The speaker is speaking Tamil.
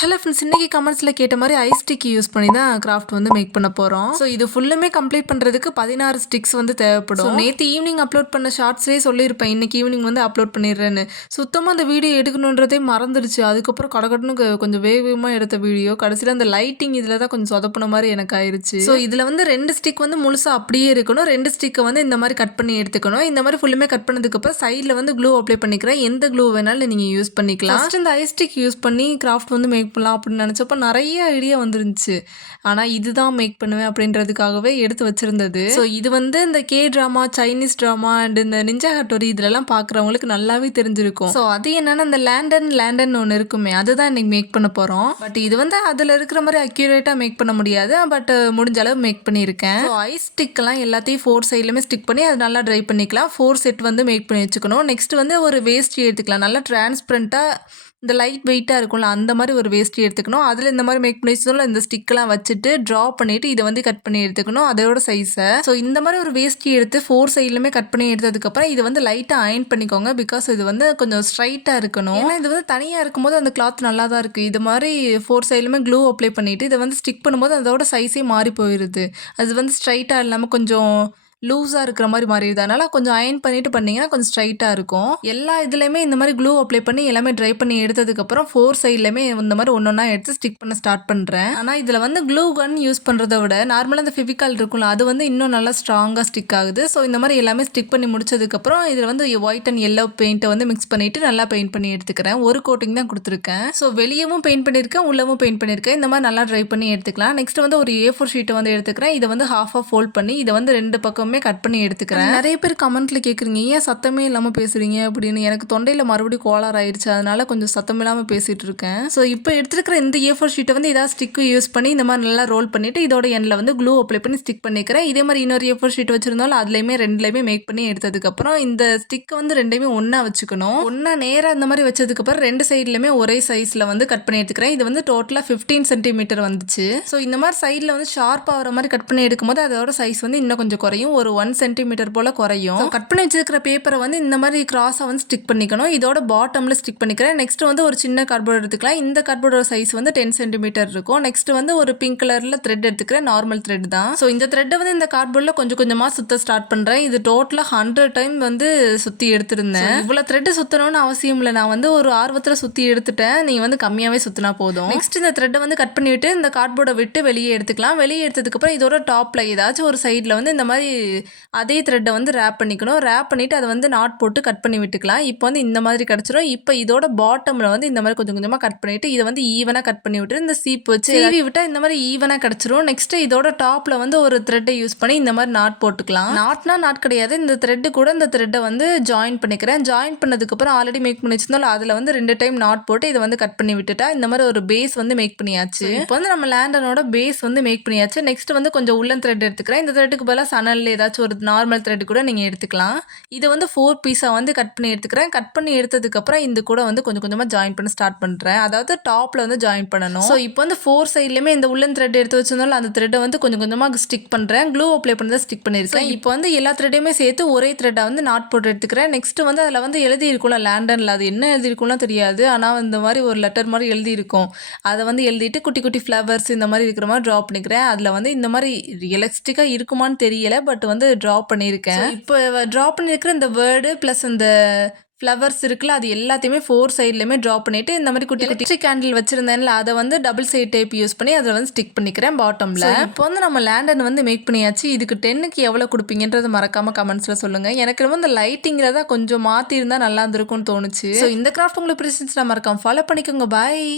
ஹலோ ஃப்ரெண்ட்ஸ், இன்னைக்கு கமெண்ட்ஸில் கேட்ட மாதிரி ஐஸ் ஸ்டிக் யூஸ் பண்ணி தான் கிராஃப்ட் வந்து மேக் பண்ண போகிறோம். ஸோ இது ஃபுல்லுமே கம்ப்ளீட் பண்ணுறதுக்கு 16 ஸ்டிக்ஸ் வந்து தேவைப்படும். நேற்று ஈவினிங் அப்லோட் பண்ண ஷார்ட்ஸ்லேயே சொல்லியிருப்பேன் இன்னைக்கு ஈவினிங் வந்து அப்லோட் பண்ணிடுறேன்னு. சுத்தமாக அந்த வீடியோ எடுக்கணுன்றதே மறந்துடுச்சு. அதுக்கப்புறம் கடகடன்னு கொஞ்சம் வேகமாக எடுத்த வீடியோ கடைசியில் அந்த லைட்டிங் இதில் தான் கொஞ்சம் சொதப்பின மாதிரி எனக்கு ஆயிடுச்சு. ஸோ இதில் வந்து 2 ஸ்டிக் வந்து முழுசாக அப்படியே இருக்கணும், 2 ஸ்டிக்கை வந்து இந்த மாதிரி கட் பண்ணி எடுத்துக்கணும். இந்த மாதிரி ஃபுல்லுமே கட் பண்ணதுக்கப்புறம் சைடில் வந்து க்ளூ அப்ளை பண்ணிக்கிறேன். எந்த க்ளூ வேணாலும் நீங்கள் யூஸ் பண்ணிக்கலாம். ஃபர்ஸ்ட் இந்த ஐஸ் ஸ்டிக் யூஸ் பண்ணி கிராஃப்ட் வந்து மேக் பண்ணலாம் அப்படின்னு நினச்சப்போ நிறைய ஐடியா வந்துருந்துச்சு. ஆனால் இதுதான் மேக் பண்ணுவேன் அப்படின்றதுக்காகவே எடுத்து வச்சுருந்தது. ஸோ இது வந்து இந்த K drama, Chinese drama and இந்த நிஞ்சா ஹட்டோரி இதிலெல்லாம் பார்க்குறவங்களுக்கு நல்லாவே தெரிஞ்சிருக்கும். ஸோ அது என்னென்னா அந்த லேண்டன் ஒன்று இருக்குமே, அதுதான் இன்றைக்கி மேக் பண்ண போகிறோம். பட் இது வந்து அதில் இருக்கிற மாதிரி அக்யூரேட்டாக மேக் பண்ண முடியாது. பட் முடிஞ்ச அளவு மேக் பண்ணியிருக்கேன். ஸோ ஐஸ் ஸ்டிக்கெல்லாம் எல்லாத்தையும் 4 சைட்லையுமே ஸ்டிக் பண்ணி அது நல்லா ட்ரை பண்ணிக்கலாம். 4 செட் வந்து மேக் பண்ணி வச்சுக்கணும். நெக்ஸ்ட் வந்து ஒரு வேஸ்ட் எடுத்துக்கலாம். நல்லா டிரான்ஸ்பரண்ட்டாக இந்த லைட் வெயிட்டாக இருக்கும்ல, அந்த மாதிரி ஒரு வேஸ்ட்டி எடுத்துக்கணும். அதில் இந்த மாதிரி மேக் பண்ணி வச்சதுல இந்த ஸ்டிக்கெலாம் வச்சுட்டு ட்ரா பண்ணிவிட்டு இதை வந்து கட் பண்ணி எடுத்துக்கணும் அதோட சைஸை. ஸோ இந்த மாதிரி ஒரு வேஸ்ட்டி எடுத்து 4 சைட்லையுமே கட் பண்ணி எடுத்ததுக்கப்புறம் இதை வந்து லைட்டாக அயன் பண்ணிக்கோங்க. பிகாஸ் இது வந்து கொஞ்சம் ஸ்ட்ரைட்டாக இருக்கணும். ஏன்னா இது வந்து தனியாக இருக்கும்போது அந்த கிளாத் நல்லா தான் இருக்குது. இது மாதிரி 4 சைட்லையுமே க்ளூ அப்ளை பண்ணிவிட்டு இதை வந்து ஸ்டிக் பண்ணும்போது அதோட சைஸே மாறி போயிடுது. அது வந்து ஸ்ட்ரைட்டாக இல்லாமல் கொஞ்சம் லூஸாக இருக்கிற மாதிரி மாறிடுது. அதனால் கொஞ்சம் அயன் பண்ணிவிட்டு பண்ணிங்கன்னா கொஞ்சம் ஸ்ட்ரைட்டாக இருக்கும். எல்லா இதுலேயுமே இந்த மாதிரி க்ளூ அப்ளை பண்ணி எல்லாமே ட்ரை பண்ணி எடுத்ததுக்கப்புறம் 4 சைட்லையுமே இந்த மாதிரி ஒன்றா எடுத்து ஸ்டிக் பண்ண ஸ்டார்ட் பண்ணுறேன். ஆனால் இதில் வந்து க்ளூ கன் யூஸ் பண்ணுறத விட நார்மலாக இந்த ஃபெவிகால் இருக்கும்ல, அது வந்து இன்னும் நல்லா ஸ்ட்ராங்காக ஸ்டிக் ஆகுது. ஸோ இந்த மாதிரி எல்லாமே ஸ்டிக் பண்ணி முடிச்சதுக்கப்புறம் இதில் வந்து ஒயிட் அண்ட் எல்லோ பெயிண்ட்டை வந்து மிக்ஸ் பண்ணிவிட்டு நல்லா பெயிண்ட் பண்ணி எடுத்துக்கிறேன். ஒரு கோட்டிங் தான் கொடுத்துருக்கேன். ஸோ வெளியவும் பெயிண்ட் பண்ணியிருக்கேன், உள்ளவும் பெயிண்ட் பண்ணியிருக்கேன். இந்த மாதிரி நல்லா ட்ரை பண்ணி எடுத்துக்கலாம். நெக்ஸ்ட் வந்து ஒரு A4 ஷீட்டை வந்து எடுத்துக்கிறேன். இதை வந்து ஹாஃபாக ஃபோல்ட் பண்ணி இதை வந்து 2 பக்கம் கட் பண்ணி எடுத்துக்கிறேன். நிறைய பேர் கமெண்ட்ல கேட்குறீங்க, ஏன் சத்தமே இல்லாமல் பேசுறீங்க அப்படின்னு. எனக்கு தொண்டையில் மறுபடியும் கோளாறு ஆயிடுச்சு, அதனால கொஞ்சம் சத்தம் இல்லாமல் பேசிட்டு இருக்கேன். ஸோ இப்போ எடுத்துருக்கிற இந்த A4 ஷீட்டை வந்து ஏதாவது ஸ்டிக்கு யூஸ் பண்ணி இந்த மாதிரி நல்லா ரோல் பண்ணிட்டு இதோட எண்ணில் வந்து க்ளூ அப்ளை பண்ணி ஸ்டிக் பண்ணிக்கிறேன். இதே மாதிரி இன்னொரு A4 ஷீட் வச்சிருந்தாலும் அதுலேயுமே 2லையுமே மேக் பண்ணி எடுத்ததுக்கப்புறம் இந்த ஸ்டிக்கை வந்து 2யுமே ஒன்றா வச்சுக்கணும். ஒன்றா நேராக இந்த மாதிரி வச்சதுக்கப்புறம் 2 சைட்லையுமே ஒரே சைஸில் வந்து கட் பண்ணி எடுத்துக்கிறேன். இது வந்து டோட்டலாக 15 சென்டிமீட்டர் வந்துச்சு. ஸோ இந்த மாதிரி சைடில் வந்து ஷார்ப் ஆகிற மாதிரி கட் பண்ணி எடுக்கும்போது அதோட சைஸ் வந்து இன்னும் கொஞ்சம் குறையும், ஒரு 1 சென்டிமீட்டர் போல் குறையும். கட் பண்ணி வச்சிருக்கிற பேப்பரை வந்து இந்த மாதிரி கிராஸாக வந்து ஸ்டிக் பண்ணிக்கணும். இதோட பாட்டமில் ஸ்டிக் பண்ணிக்கிறேன். நெக்ஸ்ட் வந்து ஒரு சின்ன கார்ட்போர்ட் எடுத்துக்கலாம். இந்த கார்ட்போர்டோட சைஸ் வந்து 10 சென்டிமீட்டர் இருக்கும். நெக்ஸ்ட் வந்து ஒரு பிங்க் கலரில் த்ரெட் எடுத்துக்கிறேன், நார்மல் த்ரெட் தான். ஸோ இந்த த்ரெட்டை வந்து இந்த கார்ட்போர்டில் கொஞ்சம் கொஞ்சமாக சுற்ற ஸ்டார்ட் பண்ணுறேன். இது டோட்டலாக 100 டைம் வந்து சுற்றி எடுத்துருந்தேன். இவ்வளோ த்ரெட்டு சுற்றணும்னு அவசியம் இல்லை, நான் வந்து ஒரு ஆர்வத்தில் சுற்றி எடுத்துட்டேன். நீங்கள் வந்து கம்மியாகவே சுற்றினா போதும். நெக்ஸ்ட் இந்த த்ரெட்டை வந்து கட் பண்ணிவிட்டு இந்த கார்ட்போர்டை விட்டு வெளியே எடுத்துக்கலாம். வெளியே எடுத்ததுக்கப்புறம் இதோட டாப்பில் ஏதாச்சும் ஒரு சைடில் வந்து இந்த மாதிரி அதே த்ரெட்டை வந்து ரேப் பண்ணிக்கணும். ரேப் பண்ணிவிட்டு அதை வந்து நாட் போட்டு கட் பண்ணி விட்டுக்கலாம். இப்போ வந்து இந்த மாதிரி கிடச்சிரும். இப்போ இதோட பாட்டமில் வந்து இந்த மாதிரி கொஞ்சம் கொஞ்சமாக கட் பண்ணிவிட்டு இதை வந்து ஈவனாக கட் பண்ணி விட்டு இந்த சீப் வச்சு சீவி விட்டால் இந்த மாதிரி ஈவனாக கிடச்சிரும். நெக்ஸ்ட்டு இதோட டாப்பில் வந்து ஒரு த்ரெட்டை யூஸ் பண்ணி இந்த மாதிரி நாட் போட்டுக்கலாம். நாட் கிடையாது, இந்த த்ரெட்டு கூட இந்த த்ரெட்டை வந்து ஜாயின் பண்ணிக்கிறேன். ஜாயின் பண்ணதுக்கப்புறம் ஆல்ரெடி மேக் பண்ணி வச்சிருந்தாலும் அதில் வந்து 2 டைம் நாட் போட்டு இதை வந்து கட் பண்ணி விட்டுட்டா இந்த மாதிரி ஒரு பேஸ் வந்து மேக் பண்ணியாச்சு. இப்போ வந்து நம்ம லேண்டனோட பேஸ் வந்து மேக் பண்ணியாச்சு. நெக்ஸ்ட் வந்து கொஞ்சம் உள்ளன் த்ரெட் எடுத்துக்கிறேன். இந்த த்ரெட்டுக்கு பதிலாக சனல் ஏதாச்சும் ஒரு நார்மல் த்ரெட் கூட நீங்கள் எடுத்துக்கலாம். இதை வந்து 4 பீஸாக வந்து கட் பண்ணி எடுத்துக்கிறேன். கட் பண்ணி எடுத்ததுக்கப்புறம் இந்த கூட வந்து கொஞ்சம் கொஞ்சமாக ஜாயின் பண்ண ஸ்டார்ட் பண்ணுறேன். அதாவது டாப்பில் வந்து ஜாயின் பண்ணணும். ஸோ இப்போ வந்து 4 சைட்லையுமே இந்த உள்ளன் த்ரெட் எடுத்து வச்சிருந்தாலும் அந்த த்ரெட்டை வந்து கொஞ்சம் கொஞ்சமாக ஸ்டிக் பண்ணுறேன். க்ளூ அப்ளை பண்ணி தான் ஸ்டிக் பண்ணியிருக்கேன். இப்போ வந்து எல்லா த்ரெட்டையுமே சேர்த்து ஒரே த்ரெட்டை வந்து நாட் போட்டு எடுத்துக்கிறேன். நெக்ஸ்ட் வந்து அதில் வந்து எழுதியிருக்கும்ல லேண்டனில், அது என்ன எழுதியிருக்கும்லாம் தெரியாது, ஆனால் இந்த மாதிரி ஒரு லெட்டர் மாதிரி எழுதியிருக்கும். அதை வந்து எழுதிட்டு குட்டி குட்டி ஃப்ளவர்ஸ் இந்த மாதிரி இருக்கிற மாதிரி ட்ரா பண்ணிக்கிறேன். அதில் வந்து இந்த மாதிரி ரியலிஸ்டிக்காக இருக்குமான்னு தெரியலை, பட் வந்து ட்ரா பண்ணியிருக்கேன். இப்போ ட்ரா பண்ணியிருக்கிற இந்த வேர்டு ப்ளஸ் இந்த ஃப்ளவர்ஸ் இருக்குல்ல, அது எல்லாத்தையுமே 4 சைட்லையுமே ட்ரா பண்ணிவிட்டு இந்த மாதிரி குட்டி குட்டி கேண்டில் வச்சுருந்தேன்ல, அதை வந்து டபுள் சைட் டேப் யூஸ் பண்ணி அதில் வந்து ஸ்டிக் பண்ணிக்கிறேன் பாட்டமில். இப்போ வந்து நம்ம லேண்டன் வந்து மேக் பண்ணியாச்சு. இதுக்கு 10க்கு எவ்வளோ கொடுப்பீங்கன்றது மறக்காமல் கமெண்ட்ஸில் சொல்லுங்கள். எனக்கு ரொம்ப இந்த லைட்டிங்கில் தான் கொஞ்சம் மாற்றிருந்தால் நல்லா இருந்திருக்கும்னு தோணுச்சு. ஸோ இந்த கிராஃப்ட் உங்களுக்கு பிடிச்சிருந்துச்சுன்னா மறக்காம ஃபாலோ பண்ணிக்கோங்க. பாய்.